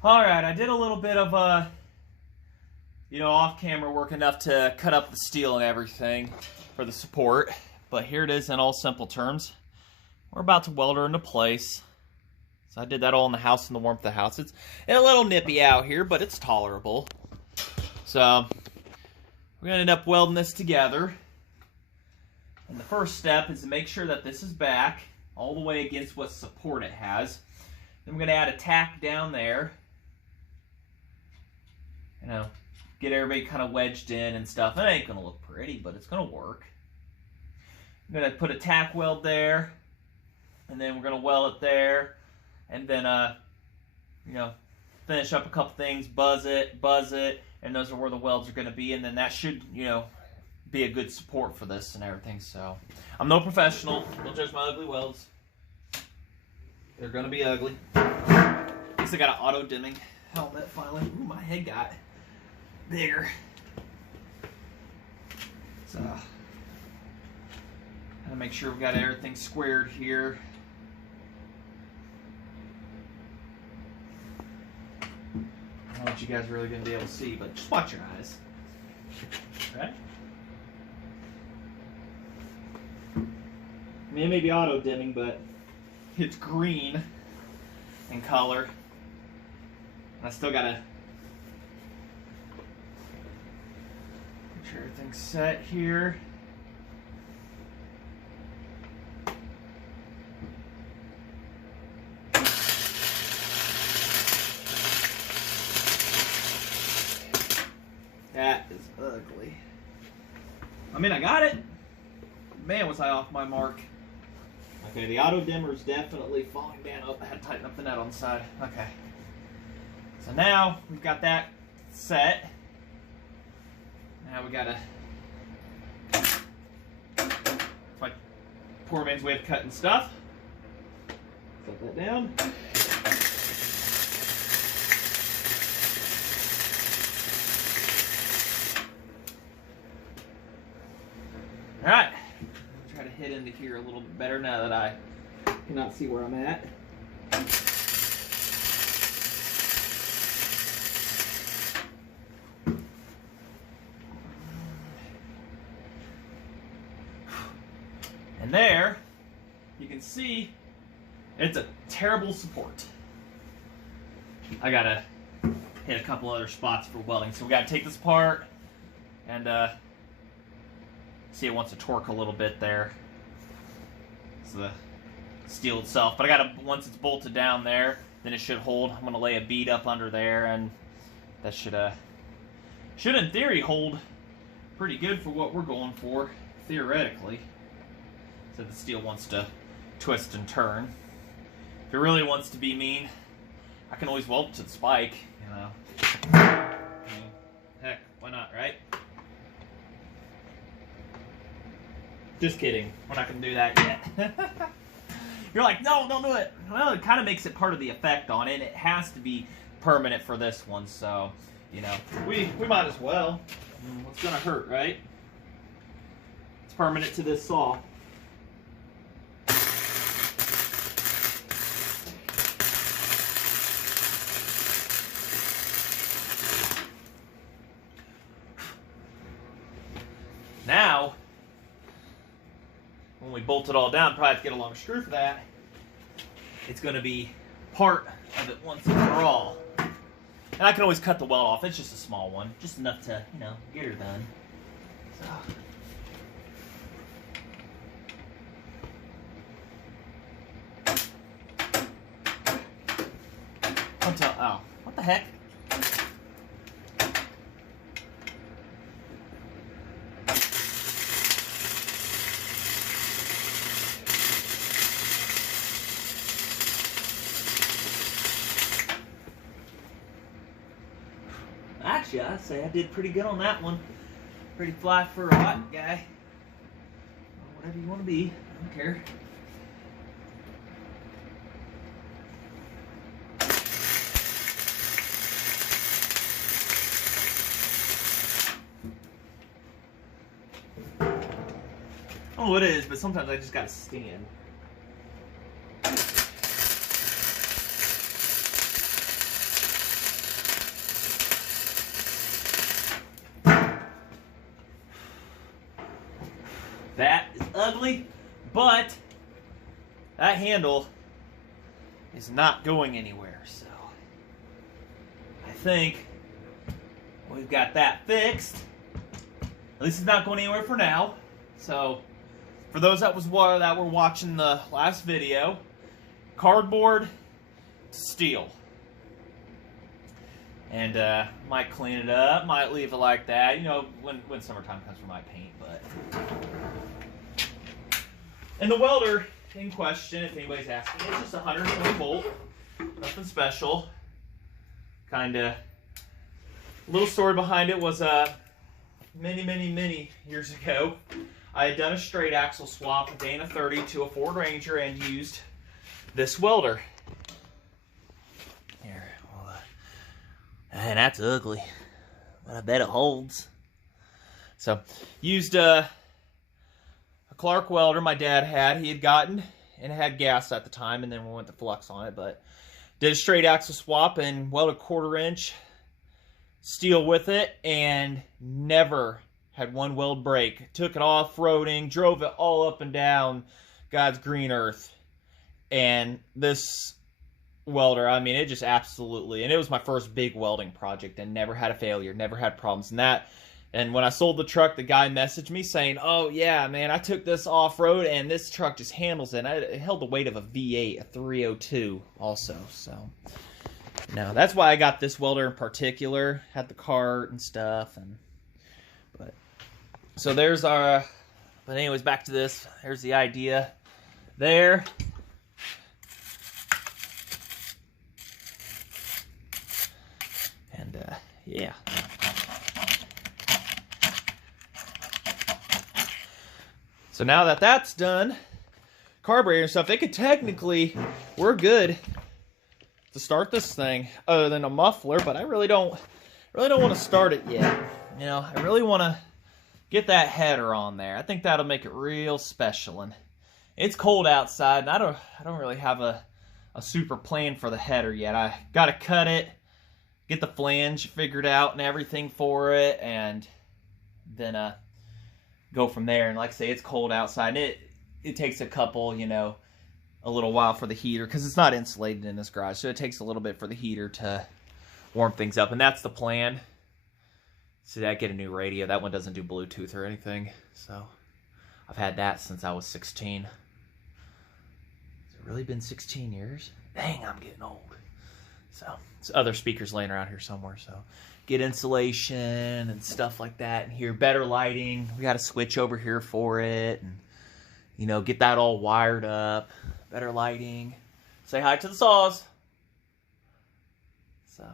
All right, I did a little bit of off-camera work enough to cut up the steel and everything for the support, but here it is in all simple terms. We're about to weld her into place. So I did that all in the house in the warmth of the house. It's a little nippy out here, but it's tolerable. So we're gonna end up welding this together. And the first step is to make sure that this is back all the way against what support it has. Then we're gonna add a tack down there. Get everybody kind of wedged in and stuff. It ain't gonna look pretty, but it's gonna work. I'm gonna put a tack weld there, and then we're gonna weld it there, and then finish up a couple things, buzz it, and those are where the welds are gonna be, and then that should be a good support for this and everything. So I'm no professional. Don't judge my ugly welds. They're gonna be ugly. At least I got an auto dimming helmet finally. Ooh, my head got bigger. So gotta make sure we got everything squared here. I don't know what you guys are really gonna be able to see, but just watch your eyes. Right? I mean, it may be auto dimming, but it's green in color. And I still gotta make sure everything's set here. That is ugly. I mean, I got it. Man, was I off my mark. Okay, the auto dimmer is definitely falling down. Oh, I had to tighten up the nut on the side. Okay. So now we've got that set. Now we gotta. It's my poor man's way of cutting stuff. Set that down. All right. Try to hit into here a little bit better now that I cannot see where I'm at. And there, you can see it's a terrible support. I gotta hit a couple other spots for welding. So we gotta take this apart and see, it wants to torque a little bit there. It's the steel itself. But I gotta, once it's bolted down there, then it should hold. I'm gonna lay a bead up under there, and that should in theory hold pretty good for what we're going for, theoretically. So the steel wants to twist and turn. If it really wants to be mean, I can always weld it to the spike, I mean, heck, why not, right? Just kidding. We're not going to do that yet. You're like, no, don't do it. Well, it kind of makes it part of the effect on it. It has to be permanent for this one, so, we might as well. What's going to hurt, right? It's permanent to this saw. Now, when we bolt it all down, probably have to get a longer screw for that. It's going to be part of it once and for all. And I can always cut the weld off. It's just a small one. Just enough to, get her done. So. Oh, what the heck? Actually, I'd say I did pretty good on that one. Pretty fly for a hot guy. Whatever you want to be, I don't care. Oh, it is, but sometimes I just gotta stand. ugly, but that handle is not going anywhere. So I think we've got that fixed. At least it's not going anywhere for now. So for those that were watching the last video, cardboard to steel. And might clean it up, might leave it like that. You know, when summertime comes, we might paint, but. And the welder in question, if anybody's asking, it's just 120 volt, nothing special. Kinda. Little story behind it was many years ago, I had done a straight axle swap, a Dana 30 to a Ford Ranger, and used this welder. Here, well, and that's ugly, but I bet it holds. So, used a Clark welder my dad had. He had gotten, and it had gas at the time, and then we went to flux on it, but did a straight axle swap and welded 1/4 inch steel with it, and never had one weld break. Took it off-roading, drove it all up and down God's green earth. And this welder, I mean, it just absolutely, and it was my first big welding project, and never had a failure, never had problems. And when I sold the truck, the guy messaged me saying, oh yeah, man, I took this off-road and this truck just handles it. It held the weight of a V8, a 302 also, so. No, that's why I got this welder in particular. Had the cart and stuff, but so there's our. But anyways, back to this. There's the idea there. And yeah. So now that that's done, carburetor and stuff, it could technically, we're good to start this thing, other than a muffler, but I really don't want to start it yet. You know, I really want to get that header on there. I think that'll make it real special. And it's cold outside, and I don't really have a super plan for the header yet. I got to cut it, get the flange figured out and everything for it, and then go from there. And like I say, it's cold outside, and it takes a couple, you know, a little while for the heater, because it's not insulated in this garage, so it takes a little bit for the heater to warm things up, and that's the plan. So I get a new radio. That one doesn't do Bluetooth or anything, so I've had that since I was 16. Has it really been 16 years? Dang, I'm getting old. So there's other speakers laying around here somewhere, so get insulation and stuff like that, and here, better lighting. We got a switch over here for it, and you know, get that all wired up. Better lighting. Say hi to the saws. So,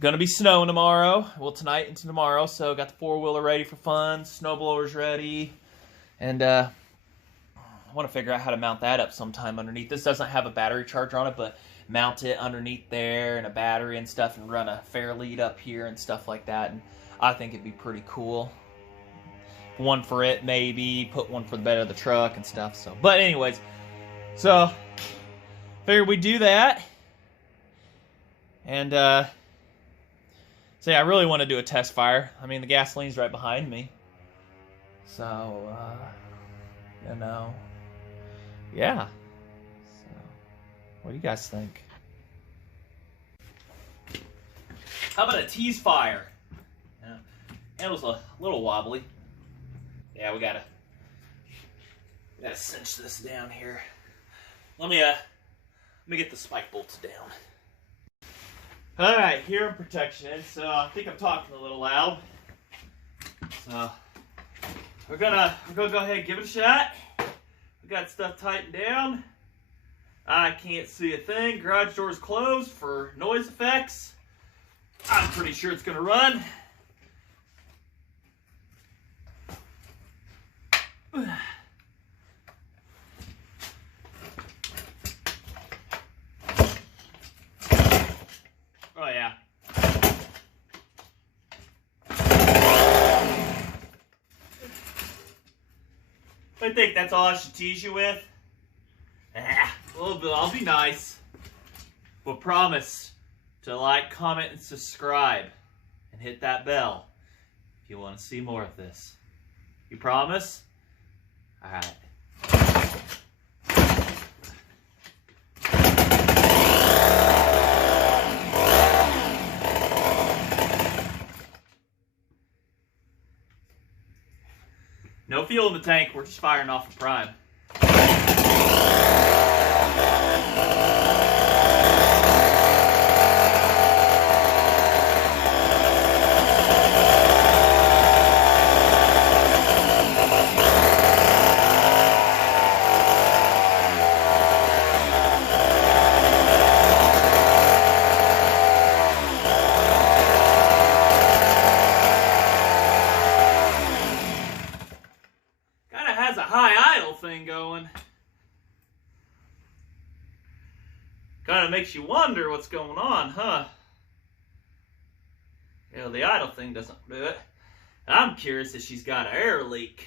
gonna be snowing tomorrow. Well, tonight into tomorrow. So, got the 4-wheeler ready for fun. Snow blowers ready. And I want to figure out how to mount that up sometime underneath. This doesn't have a battery charger on it, but mount it underneath there and a battery and stuff, and run a fair lead up here and stuff like that. And I think it'd be pretty cool. One for it, maybe. Put one for the bed of the truck and stuff. So, but anyways, so figured we'd do that. And so yeah, I really want to do a test fire. I mean, the gasoline's right behind me. So you know, yeah. So, what do you guys think? How about a tease fire? Yeah, handle's a little wobbly. Yeah, we gotta cinch this down here. Let me get the spike bolts down. All right, here in protection. So I think I'm talking a little loud. So we're gonna go ahead and give it a shot. We got stuff tightened down. I can't see a thing. Garage door's closed for noise effects. I'm pretty sure it's gonna run. Oh yeah. I think that's all I should tease you with. A little bit, I'll be nice. But promise to like, comment, and subscribe. And hit that bell if you want to see more of this. You promise? All right. No fuel in the tank, we're just firing off a prime. Has a high idle thing going. Kind of makes you wonder what's going on, huh? You know, the idle thing doesn't do it. I'm curious if she's got an air leak.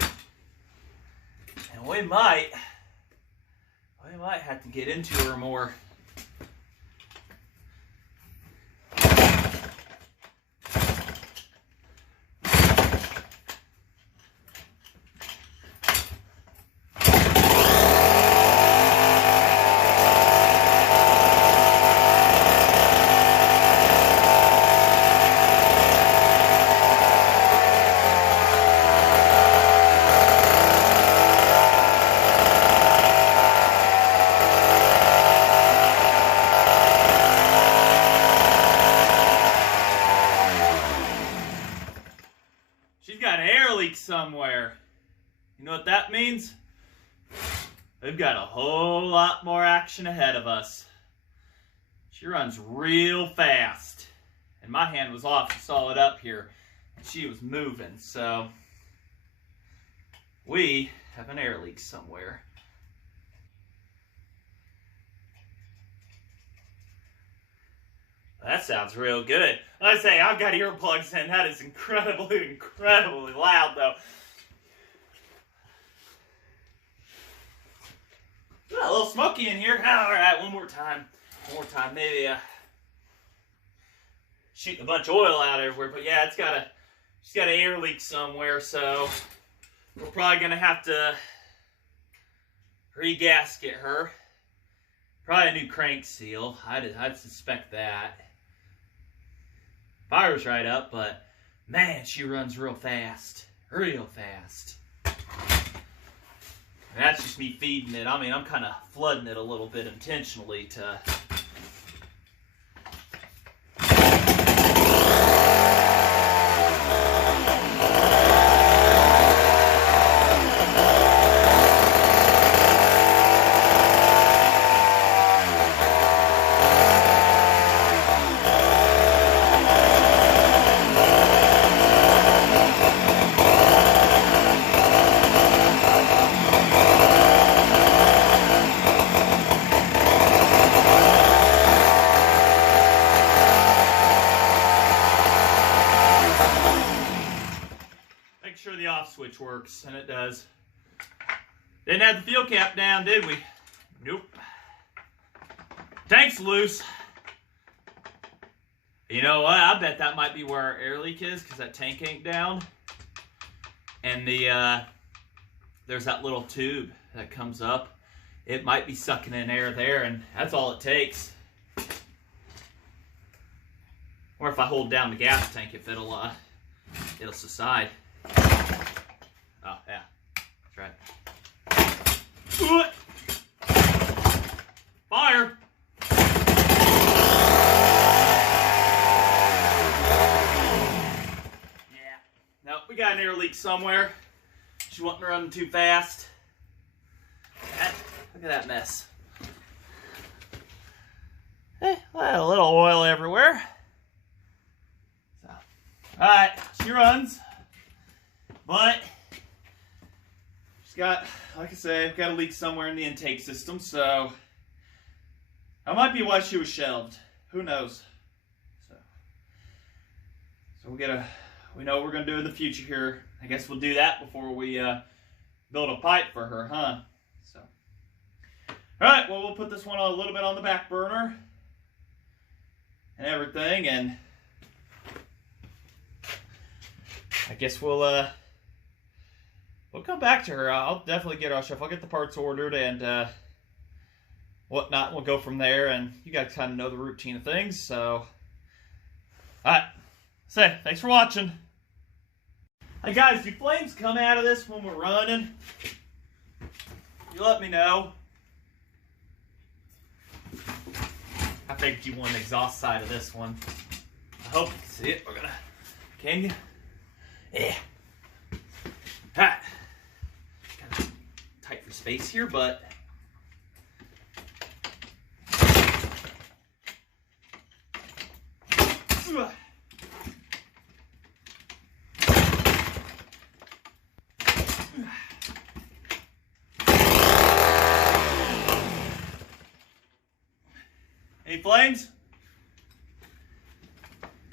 And we might have to get into her more. She's got an air leak somewhere. You know what that means? We've got a whole lot more action ahead of us. She runs real fast. And my hand was off, you saw it up here. And she was moving, so we have an air leak somewhere. That sounds real good. I say, I've got earplugs in. That is incredibly, incredibly loud, though. A little smoky in here. All right, one more time. One more time. Maybe shooting a bunch of oil out everywhere. But yeah, she's got an air leak somewhere, so we're probably gonna have to re-gasket her. Probably a new crank seal. I'd suspect that. Fire's right up, but man, she runs real fast. Real fast. And that's just me feeding it. I mean, I'm kind of flooding it a little bit intentionally to... sure the off switch works, and it does. Didn't have the fuel cap down, did we? Nope. Tank's loose. You know what? I bet that might be where our air leak is, because that tank ain't down. And there's that little tube that comes up. It might be sucking in air there, and that's all it takes. Or if I hold down the gas tank, if it'll subside. Oh, yeah. That's right. Fire! Yeah. Nope, we got an air leak somewhere. She wasn't running too fast. Look at that mess. Well, a little oil everywhere. So, alright, she runs. But she's got, like I say, got a leak somewhere in the intake system, so that might be why she was shelved. Who knows? So we know what we're gonna do in the future here. I guess we'll do that before we build a pipe for her, huh? So, all right. Well, we'll put this one a little bit on the back burner and everything, and I guess we'll we'll come back to her. I'll definitely get our stuff. I'll get the parts ordered and whatnot. We'll go from there, and you guys kind of know the routine of things. So, all right. Thanks for watching. Hey guys, do flames come out of this when we're running? You let me know. I figured you want an exhaust side of this one. I hope you can see it. We're gonna. Can you? Yeah. Alright. Kind of tight for space here, but. Any flames?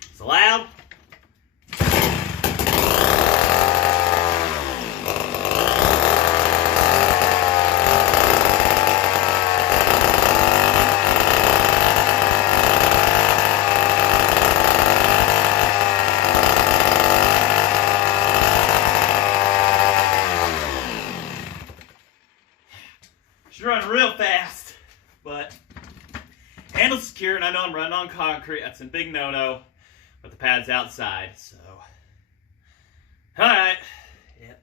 It's loud. She's running real fast, but handle's secure, and I know I'm running on concrete. That's a big no-no, but the pad's outside, so. All right. Yep.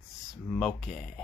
Smoky.